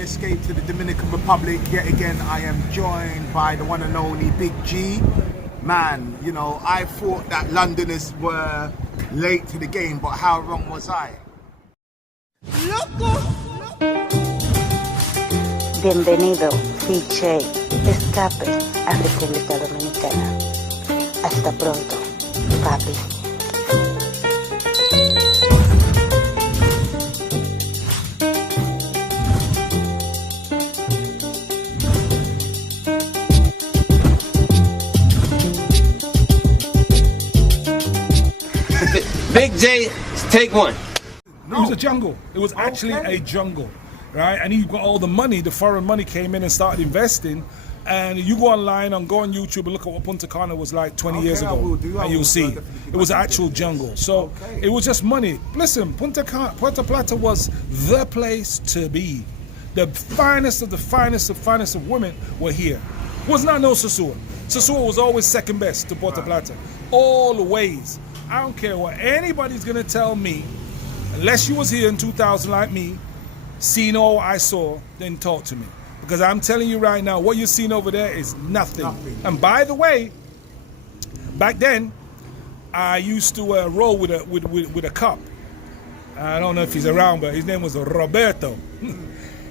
escape to the Dominican Republic. Yet again, I am joined by the one and only Big G. Man, you know, I thought that Londoners were late to the game, but how wrong was I? Bienvenido, BIGJAY, escape a República Dominicana. Hasta pronto, papi. Big J, take one. No. It was a jungle. It was actually a jungle, right? And you got all the money, the foreign money came in and started investing. And you go online and go on YouTube and look at what Punta Cana was like 20 years ago, and you'll see it was an actual jungle. So it was just money. Listen, Puerto Plata was the place to be. The finest of the finest of women were here. Was not no sosua. Sosua was always second best to Puerto Plata. Always. I don't care what anybody's gonna tell me, unless you was here in 2000 like me, seen all I saw, then talk to me. Because I'm telling you right now, what you're seeing over there is nothing. And by the way, back then, I used to roll with a cop. I don't know if he's around, but his name was Roberto.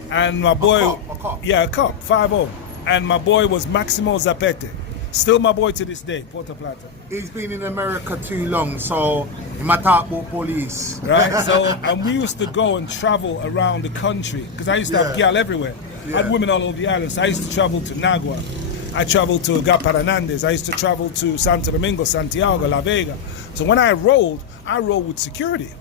And my boy, a cop. Yeah, a cop, 5-0. And my boy was Maximo Zapete. Still my boy to this day, Puerto Plata. He's been in America too long, so he might talk about police. Right, so, and we used to go and travel around the country, because I used to have gal everywhere. I had women all over the islands. I used to travel to Nagua. I traveled to Gaparanandes. I used to travel to Santo Domingo, Santiago, La Vega. So when I rolled with security.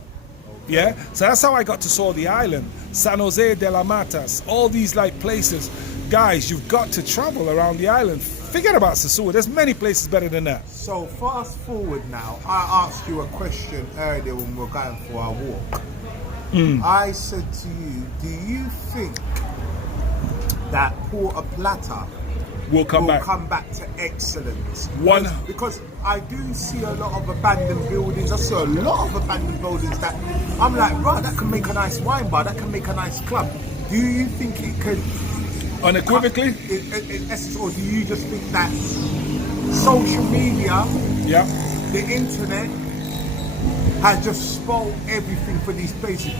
Yeah, so that's how I got to saw the island. San Jose de la Matas, all these like places. Guys, you've got to travel around the island. Forget about Sosua. There's many places better than that. So fast forward now. I asked you a question earlier when we were going for our walk. I said to you, do you think that Puerto Plata will come back to excellence? One. Because I do see a lot of abandoned buildings. I see a lot of abandoned buildings that I'm like, right, that can make a nice wine bar, that can make a nice club. Do you think it could unequivocally? In essence, or do you just think that social media, the internet, has just spoiled everything for these places?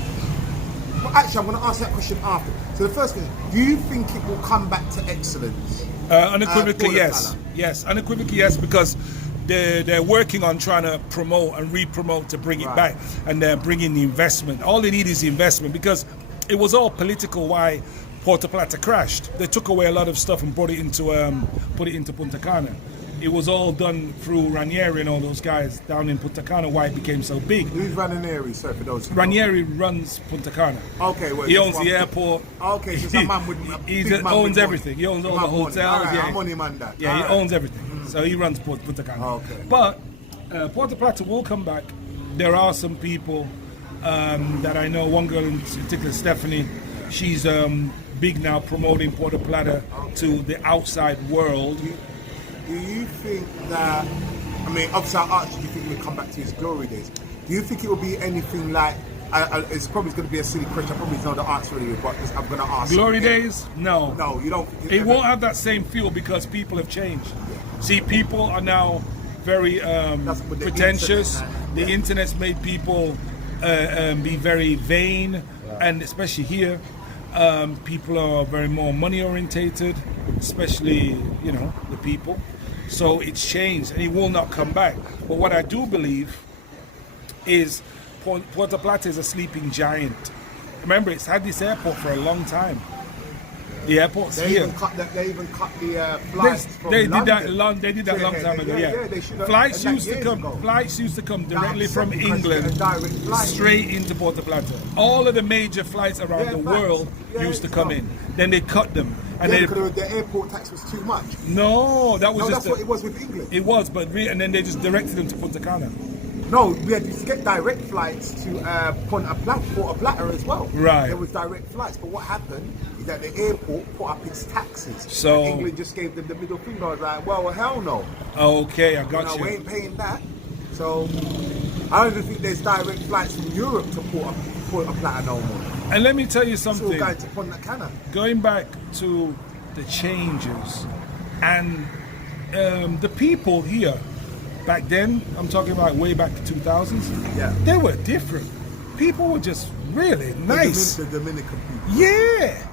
Well, actually, I'm going to ask that question after. So the first question, do you think it will come back to excellence? Unequivocally, yes. Yes, unequivocally, yes, because they're working on trying to promote and re-promote to bring it back, and they're bringing the investment. All they need is the investment, because it was all political why Puerto Plata crashed. They took away a lot of stuff and brought it into put it into Punta Cana. It was all done through Ranieri and all those guys down in Punta Cana, why it became so big. Who's Ranieri, sir, for those? Ranieri runs Punta Cana. Okay, well, he owns the airport. Okay, so some man with he owns everything. He owns all the hotels. Yeah, money man that. Yeah, he owns everything. So he runs Punta Cana. Okay. But Puerto Plata will come back. There are some people that I know. One girl in particular, Stephanie. She's big now, promoting Puerto Plata to the outside world. Do you think that, I mean, obviously I asked you, do you think it will come back to his glory days? Do you think it will be anything like, it's probably going to be a silly question, I probably know the answer already, but I'm going to ask. Glory days? No. No, you don't. It won't have that same feel because people have changed. Yeah. See, people are now very pretentious. The internet's made people be very vain, and especially here. People are very more money orientated, especially, you know, the people. So it's changed and it will not come back. But what I do believe is Puerto Plata is a sleeping giant. Remember, it's had this airport for a long time. The airport's here. They even cut the flights from London. They did that long time ago. Flights used to come directly from England straight into Puerto Plata. All of the major flights around the world used to come in. Then they cut them. And the airport tax was too much. No, that was just that's what it was with England. It was, but and then they just directed them to Punta Cana. No, we had to get direct flights to Puerto Plata as well. Right. There was direct flights, but what happened is that the airport put up its taxes. So and England just gave them the middle finger. I was like, well, hell no. Okay, I got you. We ain't paying that. So I don't even think there's direct flights from Europe to Puerto Plata no more. And let me tell you It's all something. going to punta cana. Going back to the changes and the people here back then, I'm talking about way back to 2000s. Yeah. They were different. People were just really nice. The Dominican people. Yeah,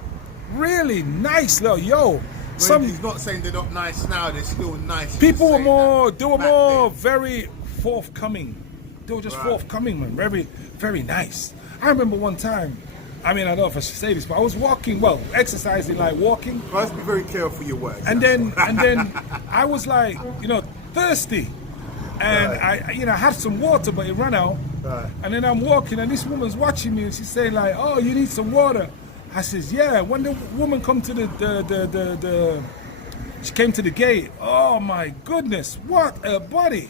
really nice. Yo, Well, some he's not saying they're not nice now. They're still nice. people were He's saying more. that They were back more then. very forthcoming. They were just Right. forthcoming, man. Very, very nice. I remember one time. I mean, I don't know if I should say this, but I was walking, well, exercising, like walking, Let's be very careful with your words. and then I was like, thirsty, and I had some water, but it ran out. Right. And then I'm walking, and this woman's watching me, and she's saying like, "Oh, you need some water." I says, "Yeah." When the woman come to she came to the gate. Oh my goodness, what a body!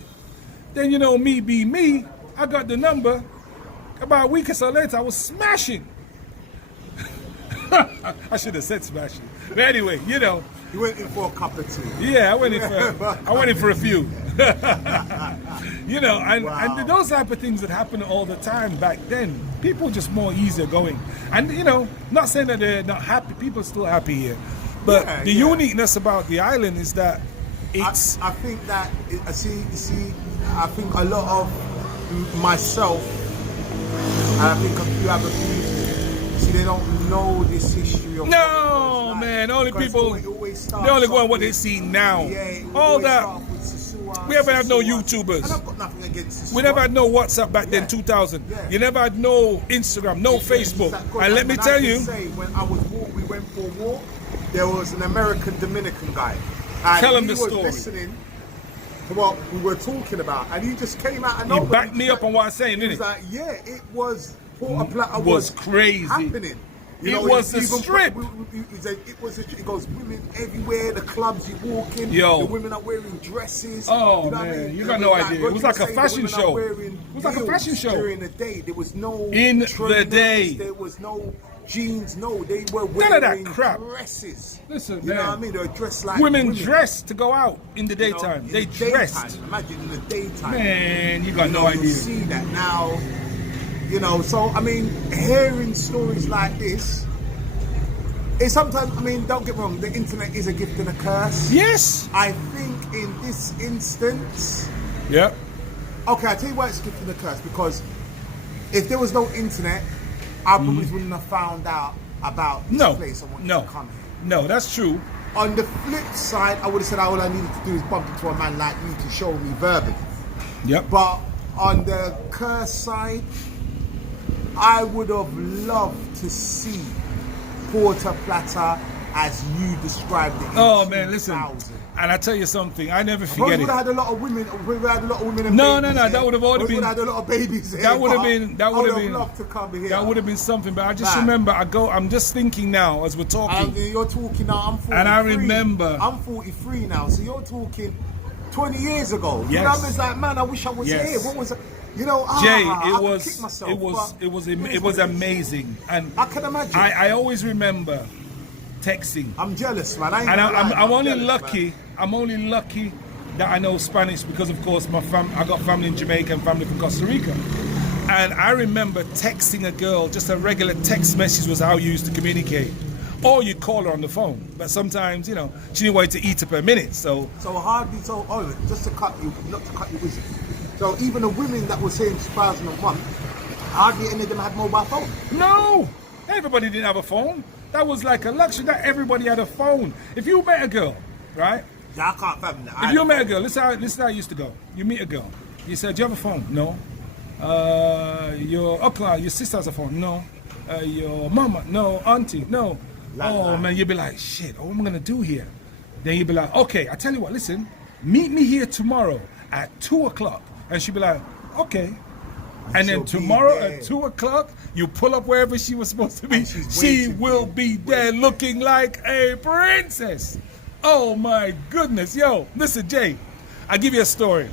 Then me being me, I got the number. About a week or so later, I was smashing. I should have said smashing. But anyway, You went in for a cup or two. yeah, I went in for a few. And those type of things that happen all the time back then. People just more easier going. And not saying that they're not happy, people are still happy here. But Yeah, the yeah. uniqueness about the island is that it's I think that I see. I think a lot of myself, and I think a few other people, they don't know this history of. no man, only because people it always starts they only go off on what they with- see now. Yeah, it All always that start with sosua, we never had no sosua. YouTubers. And I've got nothing against sosua. We never had no WhatsApp back then, Yeah. 2000. Yeah. You never had no Instagram, no Facebook. And let me tell you, Say, when we went for a walk, there was an American Dominican guy. And Tell him he the was story. listening to what we were talking about, and he just came out and he backed me up on what I'm saying, He was didn't like, "Yeah, it was Puerto Plata Was crazy. happening." It was the even- strip. He said it was. He goes, women everywhere. The clubs you walk in, Yo. the women are wearing dresses. Oh, you know what I man, mean? you And got it no was idea. what It was you like a say, the fashion women are show. wearing It was like a heels fashion show. during the day. There was no In the trainers, day. There was no jeans. No, they were None of that wearing crap. dresses. Listen, you know man. what I mean? They were dressed like women dress to go out in the you know, daytime. in They the dressed. daytime. Imagine in the daytime. Man, you got no You idea. see that now. So I mean, hearing stories like this. It's sometimes, don't get me wrong, the internet is a gift and a curse. Yes. I think in this instance, Yep. okay, I'll tell you why it's a gift and a curse, because if there was no internet, I probably wouldn't have found out about this place and wanted to come here. No, that's true. On the flip side, I would have said all I needed to do is bump into a man like you to show me verbally. Yep. But on the curse side, I would have loved to see Puerto Plata as you described it. In Oh man, listen. 2000. And I tell you something, I never Probably forget would it. have had a lot of women. We would have had a lot of women. And No, babies no, there. that would have already We been- would have had a lot of babies. There, That would have but been. That I would have have been. loved to come here. That would have been something. But I just Man. remember. I'm just thinking now as we're talking. You're talking now. I'm 43. And I remember- I'm 43 now. So you're talking 20 years ago. You Yes. know, it's like, man, I wish I was Yes. here. What was it? Jay, I it could was. kick myself, It was. but It was. is It what was it is. amazing. And I can imagine. I always remember texting. I'm jealous, man. I ain't And gonna lie, I'm only jealous, lucky. man. I'm only lucky that I know Spanish because, of course, I got family in Jamaica and family from Costa Rica. And I remember texting a girl. Just a regular text message was how you used to communicate, or you call her on the phone. But sometimes, she didn't want you to eat up per minute. So Just to cut you, not to cut you wisdom. So even the women that was here in 2001, hardly any of them had mobile phones. no, everybody didn't have a phone. That was like a luxury. That everybody had a phone. If you met a girl, right? Yeah, I can't fathom that. If you met a girl, this is how it used to go. You meet a girl. You said, "Do you have a phone?" No. Your uncle, your sister has a phone? No. Your mama? No. Auntie? No. Man, you'd be like, "Shit, what am I gonna do here?" Then you'd be like, "Okay, I tell you what. Listen, meet me here tomorrow at 2:00." And she'd be like, "Okay." And then she'll be tomorrow there. at 2:00, you pull up wherever she was supposed to be. And she's She waiting will for be there looking like a princess. Oh my goodness. Yo, listen, Jay, I'll give you a story.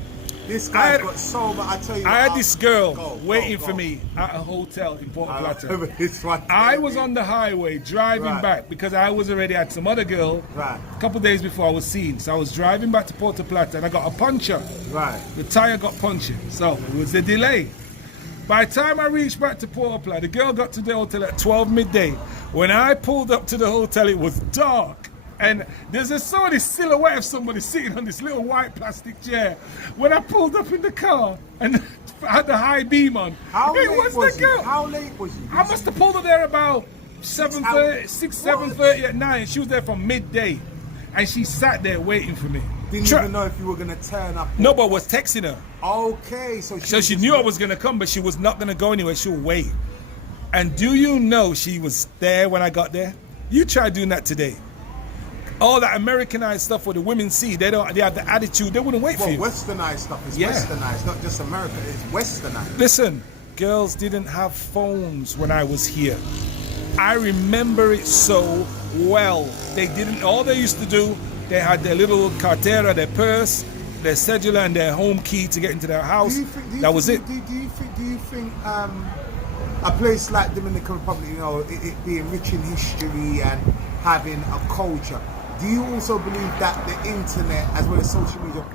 This I guy's had- got so much. I tell you, I had this girl Go, waiting go. for me at a hotel in Puerto I Plata. remember this one. I was on the highway driving Right. back because I was already at some other girl. Right. A couple days before I was seen. So I was driving back to Puerto Plata and I got a puncture. Right. The tire got punctured. So it was a delay. By the time I reached back to Puerto Plata, the girl got to the hotel at 12 midday. When I pulled up to the hotel, it was dark. And there's a sort of silhouette of somebody sitting on this little white plastic chair. When I pulled up in the car and had the high beam on, it was the girl. How late was you? I must have pulled up there about 7:30 at night. She was there from midday. And she sat there waiting for me. Didn't even know if you were going to turn up. No, but was texting her. Okay, so she knew I was going to come, but she was not going to go anywhere. She would wait. And do you know she was there when I got there? You try doing that today. All that Americanized stuff where the women see, they have the attitude, they wouldn't wait for you. Westernized stuff is westernized, not just America, it's westernized. Listen, girls didn't have phones when I was here. I remember it so well. They didn't, all they used to do, they had their little cartera, their purse, their cedula, and their home key to get into their house. That was it. Do you think a place like Dominican Republic, you know, it being rich in history and having a culture, do you also believe that the internet as well as social media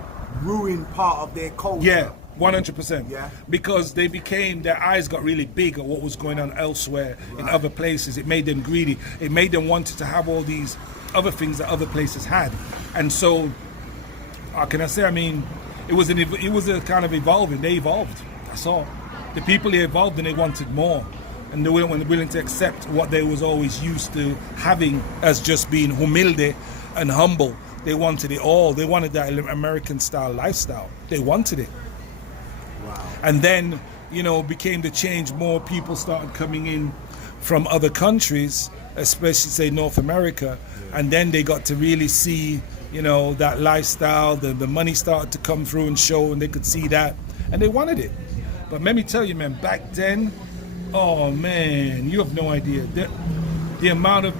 ruined part of their culture? Yeah, 100%. Yeah. Because they became, their eyes got really big at what was going on elsewhere in other places. It made them greedy. It made them wanted to have all these other things that other places had. And so, how can I say? I mean, it was a kind of evolving. They evolved. That's all. The people, they evolved and they wanted more. And they weren't willing to accept what they was always used to having as just being humilde and humble. They wanted it all. They wanted that American style lifestyle. They wanted it. Wow. And then, you know, became the change. More people started coming in from other countries, especially say North America. Yeah. And then they got to really see, you know, that lifestyle. The money started to come through and show, and they could see that. And they wanted it. But let me tell you, man, back then, oh man, you have no idea. The amount of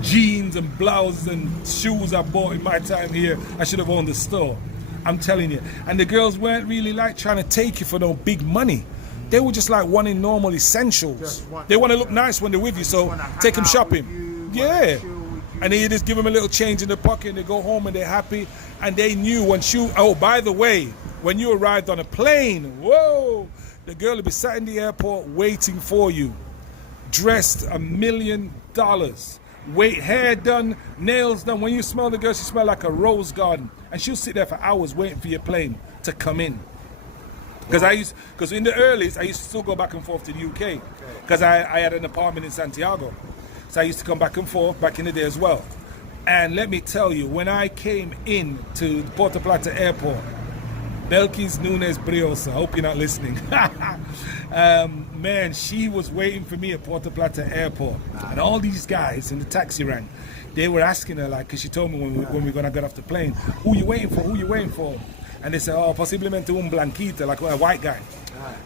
jeans and blouses and shoes I bought in my time here, I should have owned the store. I'm telling you. And the girls weren't really like trying to take you for no big money. They were just like wanting normal essentials. They want to look nice when they're with you, so take them shopping. Yeah. And then you just give them a little change in the pocket and they go home and they're happy. And they knew oh, by the way, when you arrived on a plane, whoa, the girl would be sat in the airport waiting for you, dressed $1 million, hair done, nails done. When you smell the girl, she smells like a rose garden, and she'll sit there for hours waiting for your plane to come in. Because in the earlies, I used to still go back and forth to the UK, because I had an apartment in Santiago, so I used to come back and forth back in the day as well. And let me tell you, when I came in to Puerto Plata Airport, Belkis Nunes Briosa, I hope you're not listening. Man, she was waiting for me at Puerto Plata Airport. And all these guys in the taxi rank, they were asking her, like, because she told me when we were going to get off the plane, who you waiting for, who you waiting for? And they said, oh, posiblemente un blanquito, like a white guy.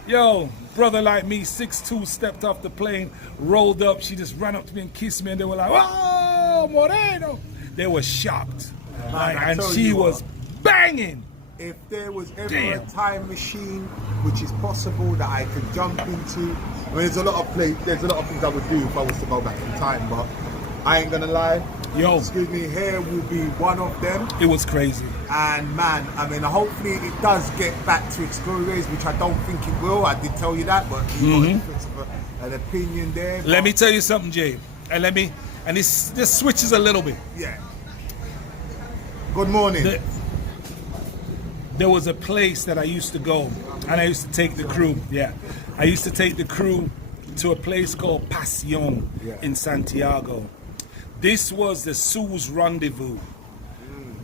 Yo, brother like me, 6'2", stepped off the plane, rolled up, she just ran up to me and kissed me, and they were like, oh, Moreno. They were shocked. And she was banging. If there was ever a time machine, which is possible that I could jump into, I mean, there's a lot of things I would do if I was to go back in time, but I ain't gonna lie. Yo, excuse me, here will be one of them. It was crazy. And man, I mean, hopefully it does get back to its glory days, which I don't think it will. I did tell you that, but you got a difference of an opinion there. Let me tell you something, Jay, and this switches a little bit. Yeah. Good morning. There was a place that I used to go, and I used to take the crew. Yeah, I used to take the crew to a place called Pasión in Santiago. This was the Sue's rendezvous.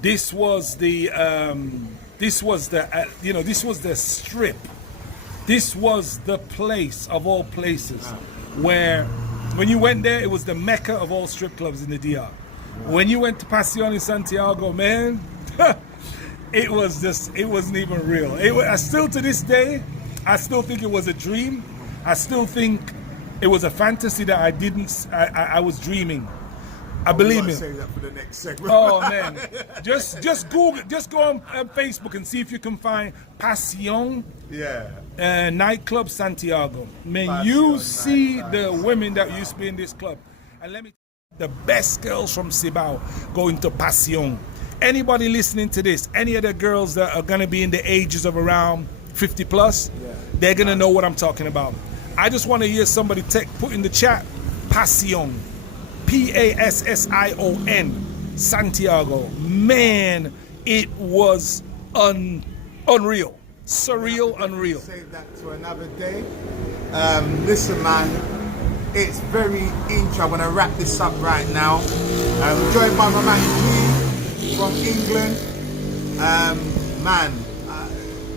This was the strip. This was the place of all places where, when you went there, it was the mecca of all strip clubs in the DR. When you went to Pasión in Santiago, man. It wasn't even real. I still, to this day, I still think it was a dream. I still think it was a fantasy that I was dreaming. I believe me. Say that for the next segment. Oh man, just Google, just go on Facebook and see if you can find Pasión nightclub Santiago. Man, you see the women that used to be in this club, and let me tell you, the best girls from Cibao go into Pasión. Anybody listening to this, any of the girls that are going to be in the ages of around 50 plus, they're gonna know what I'm talking about. I just want to hear somebody put in the chat, Passion, Passion, Santiago. Man, it was unreal, surreal, unreal. Save that to another day. Listen, man, it's very interesting. I'm gonna wrap this up right now. I'm joined by my man G from England.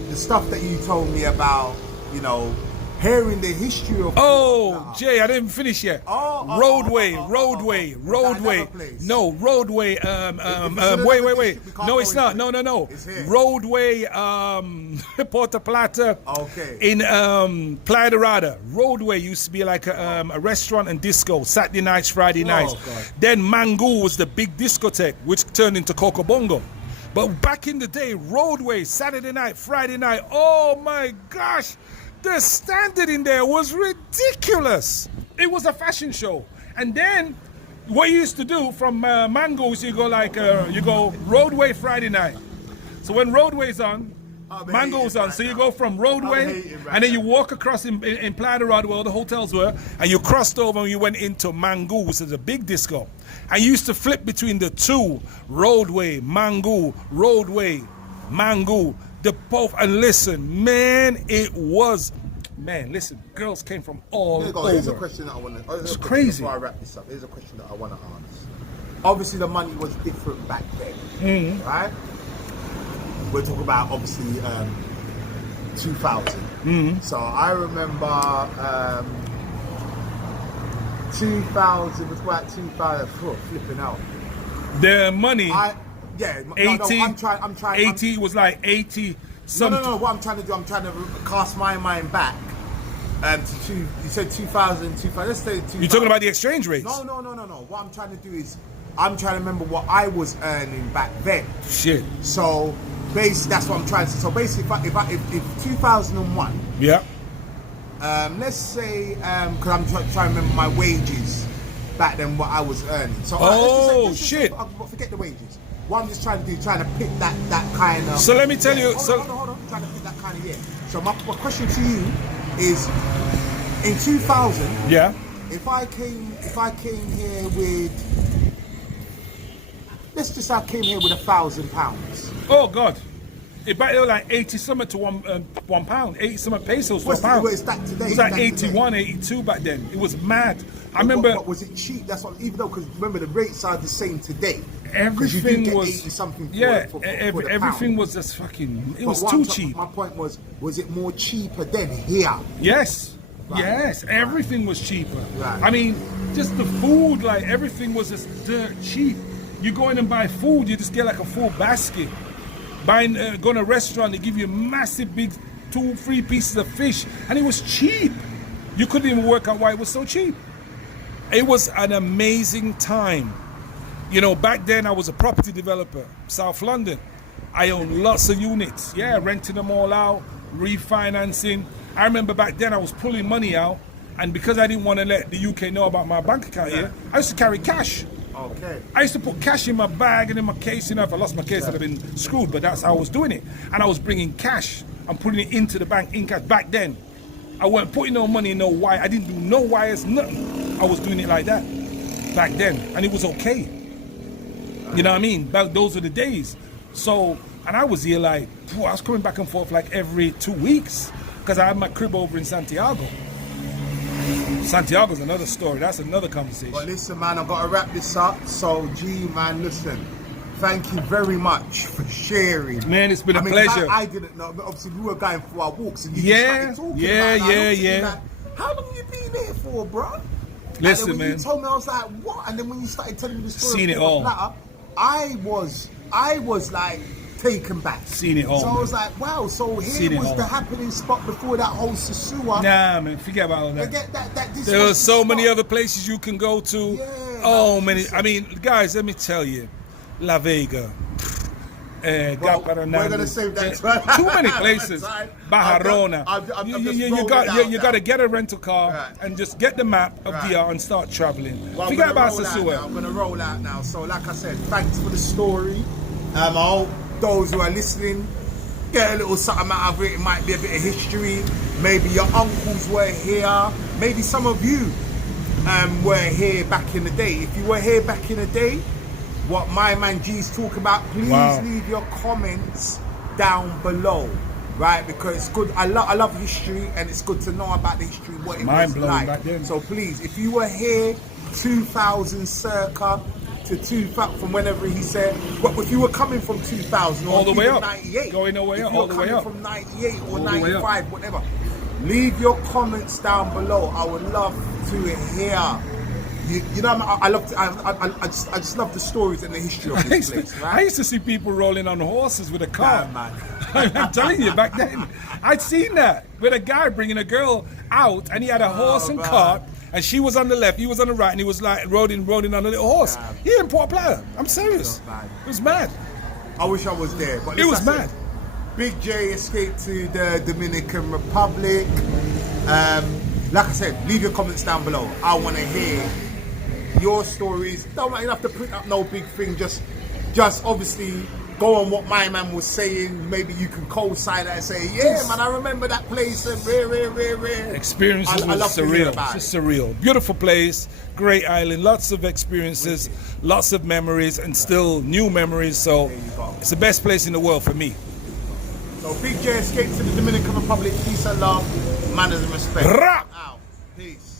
The stuff that you told me about, you know, hearing the history of. Oh, Jay, I didn't finish yet. Roadway. No, Roadway. Wait. No, it's not. No. Roadway, Puerto Plata. Okay. In Playa Dorada. Roadway used to be like a restaurant and disco, Saturday nights, Friday nights. God. Then Mango was the big discotheque, which turned into Coco Bongo. But back in the day, Roadway, Saturday night, Friday night, oh my gosh, the standard in there was ridiculous. It was a fashion show. And then what you used to do from Mango's, you go Roadway Friday night. So when Roadway's on, Mango's on. So you go from Roadway and then you walk across in Playa Dorada where all the hotels were, and you crossed over and you went into Mango's, it's a big disco. And you used to flip between the two, Roadway, Mango, Roadway, Mango. The both, and listen, man, it was, man, listen, girls came from all over. Here's a question that I want to. It's crazy. Before I wrap this up, here's a question that I want to ask. Obviously, the money was different back then, right? We're talking about obviously 2000. So I remember 2000 was about 2000. Flipping out. The money. 80, I'm trying. 80 was like 80 something. No. What I'm trying to do, I'm trying to cast my mind back. You said 2000. Let's say 2000. You're talking about the exchange rates? No. What I'm trying to do is, I'm trying to remember what I was earning back then. Shit. So basically, that's what I'm trying to. So basically, if 2001. Yeah. Let's say, because I'm trying to remember my wages back then, what I was earning. So shit. Forget the wages. What I'm just trying to do is trying to pick that kind of. So let me tell you. Hold on. I'm trying to pick that kind of year. So my question to you is, in 2000. Yeah. If I came here with, let's just say I came here with £1,000. Oh God. It back there was like 80 something to one pound, 80 something pesos for a pound. What's that today? It was like 81, 82 back then. It was mad. I remember. But was it cheap? That's what. Even though, because remember the rates are the same today. Everything was 80 something. Everything was just fucking. It was too cheap. My point was it more cheaper than here? Yes. Right. Yes, everything was cheaper. Right. I mean, just the food, like everything was just dirt cheap. You go in and buy food, you just get like a full basket. Going to a restaurant, they give you a massive big 2-3 pieces of fish, and it was cheap. You couldn't even work out why it was so cheap. It was an amazing time. You know, back then I was a property developer, South London. I owned lots of units, renting them all out, refinancing. I remember back then I was pulling money out, and because I didn't want to let the UK know about my bank account here, I used to carry cash. Okay. I used to put cash in my bag and in my case. You know, if I lost my case, I'd have been screwed. But that's how I was doing it. And I was bringing cash and putting it into the bank in cash. Back then, I weren't putting no money in no wire. I didn't do no wires, nothing. I was doing it like that back then, and it was okay. You know what I mean? Those were the days. So, and I was here like, I was coming back and forth like every 2 weeks because I had my crib over in Santiago. Santiago's another story. That's another conversation. But listen, man, I've got to wrap this up. So, G, man, listen. Thank you very much for sharing. Man, it's been a pleasure. I didn't know. Obviously, we were going for our walks, and you just started talking. Like, how long you been there for, bro? Listen, and then when man. you told me, I was like, what? And then when you started telling me the story, seen it all. Plata, I was like taken back. Seen it all. So I was like, wow. So here was the happening spot before that whole sosua. Nah, man, forget about all that. There were so many other places you can go to. Yeah, many. I mean, guys, let me tell you, La Vega. We're gonna save that. Too many places. Bajarona. You got to get a rental car and just get the map of DR and start traveling. Forget about Sosua. I'm gonna roll out now. So, like I said, thanks for the story. I hope those who are listening get a little something out of it. It might be a bit of history. Maybe your uncles were here. Maybe some of you were here back in the day. If you were here back in the day, what my man G's talk about, please leave your comments down below. Right, because it's good. I love history, and it's good to know about the history, what it was like. Back then. So please, if you were here 2000 circa to 2000, from whenever he said, but if you were coming from 2000 or all the way up, 98, going all the way up, all the way up, from 98 or 95, whatever, leave your comments down below. I would love to hear. You know, I just love the stories and the history of this place, right? I used to see people rolling on horses with a car. Nah, man. I'm telling you, back then, I'd seen that with a guy bringing a girl out, and he had a horse and cart, and she was on the left, he was on the right, and he was like rolling on a little horse. Here in Puerto Plata. I'm serious. It was mad. I wish I was there, but it was mad. Big J escaped to the Dominican Republic. Like I said, leave your comments down below. I want to hear your stories. Don't have to print up no big thing. Just obviously go on what my man was saying. Maybe you can co-sign that and say, yeah, man, I remember that place. And rare. Experiences was surreal. Just surreal. Beautiful place, great island, lots of experiences, lots of memories, and still new memories. So it's the best place in the world for me. So Big J escaped to the Dominican Republic. Peace and love, manners and respect. Out. Peace.